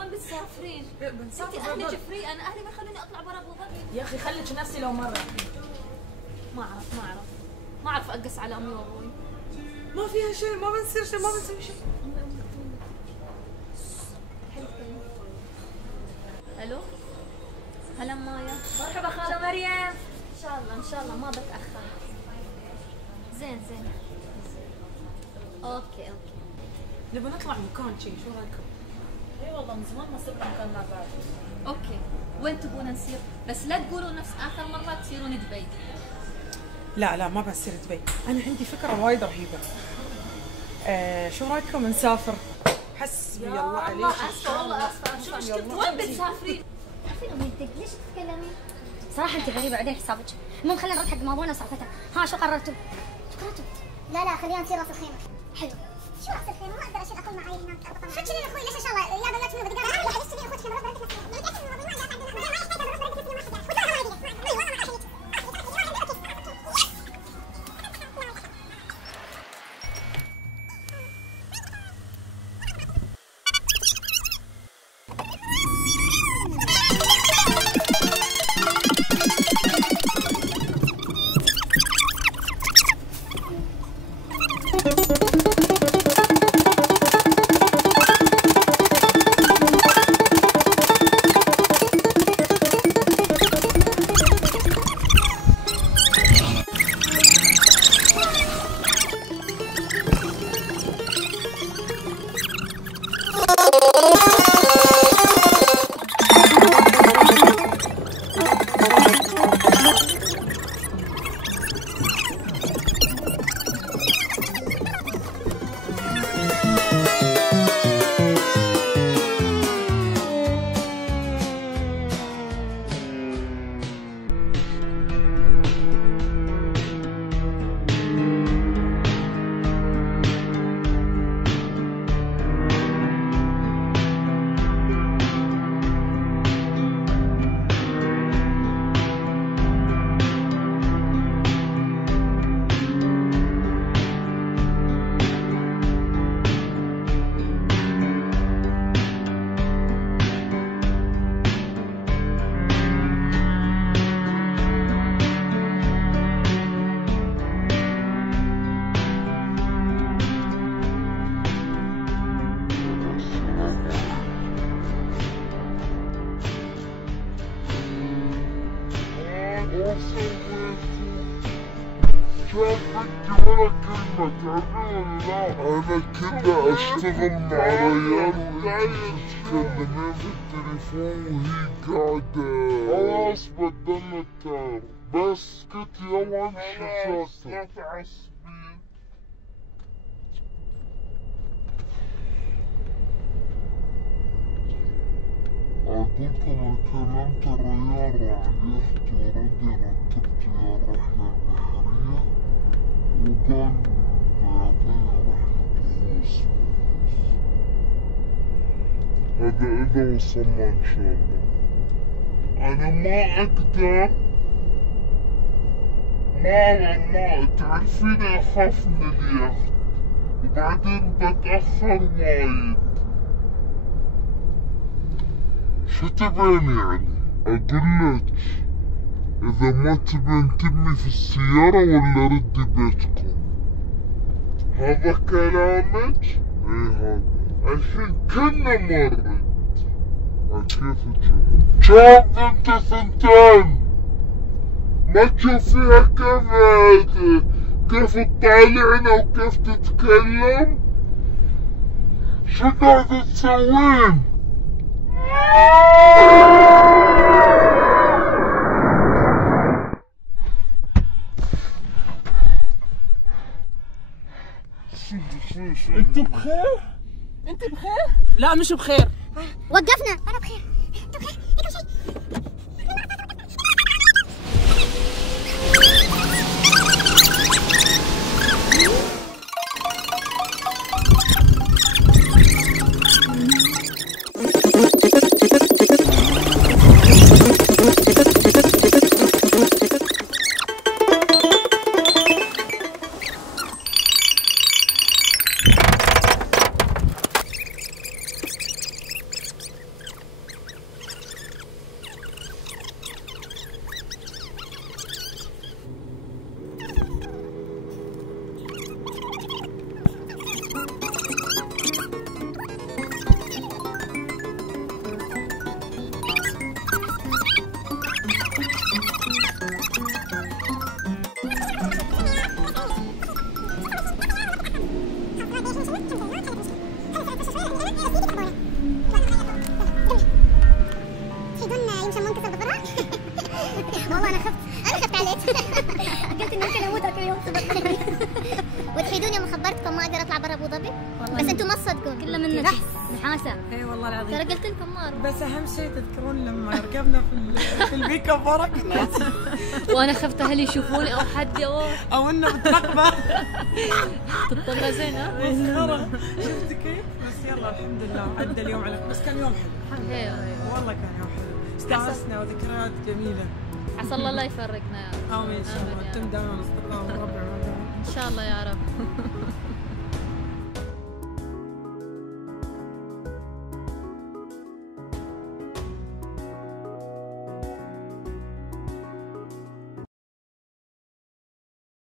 وين بتسافرين؟ بنسافر. انت اهلك فري، انا اهلي ما يخلوني اطلع برا ابو ظبي. يا اخي خليك نفسي لو مره. ما اعرف اقص على امي وابوي. ما فيها شيء، ما بنصير شيء، ما بنسوي شيء. الو هلا مايا. مرحبا خاله مريم. ان شاء الله ما بتاخر. زين اوكي نبغى نطلع مكان شيء، شو رايكم؟ اي والله من زمان ما صرنا مكان مع بعض. اوكي وين تبون نصير؟ بس لا تقولوا نفس اخر مره تصيرون دبي. لا ما بصير دبي، انا عندي فكره وايد رهيبه. شو رايكم نسافر؟ حسبي الله عليك. اسفه والله اسفه. شو مشكلتك؟ وين بتسافرين؟ تعرفين اميتك ليش تتكلمين؟ صراحه انت غريبه بعدين حسابك. المهم خلينا نرد حق موضوعنا وسالفتها. ها شو قررتوا؟ لا خلينا نصير راس الخيمه. حلو. شو راس الخيمه؟ ما اقدر اشيل اخوي معي هناك. شو تشيلين اخوي ليش ان شاء الله؟ يا بنات منو بدي انا اللي تشيلين اخوك كذا بردك أنا كده أشتغل مع ريان وأنت تتكلمين بالتليفون وهي قاعدة. خلاص بدلنا التعب، بس كنت يلا امشي لا تعصبين. أقولكم كلمت الريان رعيت وردي رتبت يا رحلة بحرية وقال بيعطيني رحلة غوص. هذا إذا وصلنا إن شاء الله. أنا ما أقدر ما تعرفيني أخاف من اليخت وبعدين بتأخر وايد. شو تبين يعني؟ أقولك إذا ما تبين تبني في السيارة ولا ردي بيتكم. هذا كلامك؟ إيه هذا. الحين كنا مرت. كيف تشوف؟ شوف انت ثنتين ما تشوف فيها كيف تطالعنا وكيف تتكلم؟ شو قاعدة تسوين؟ انت بخير؟ انت بخير؟ لا مش بخير. وقفنا. انا بخير. انت بخير؟ فيكم شيء؟ صدقني. وتحيدون يوم خبرتكم ما اقدر اطلع برا ابو ظبي، بس انتم ما تصدقون كله منك نحاسه. اي والله العظيم. ترى قلت لكم ما اروح. بس اهم شيء تذكرون لما ركبنا في البيك اب وركنا وانا خفت اهلي يشوفوني او حد او انه بترقبه تطلع زين. ها مسخره. شفت كيف؟ بس يلا الحمد لله عدى اليوم على بس كان يوم حلو. والله كان يوم حلو، استانسنا وذكريات جميله. عسى الله لا يفرقنا يا رب. امين ان شاء الله. انتم دائما اصدقاء وربع ان شاء الله يا رب.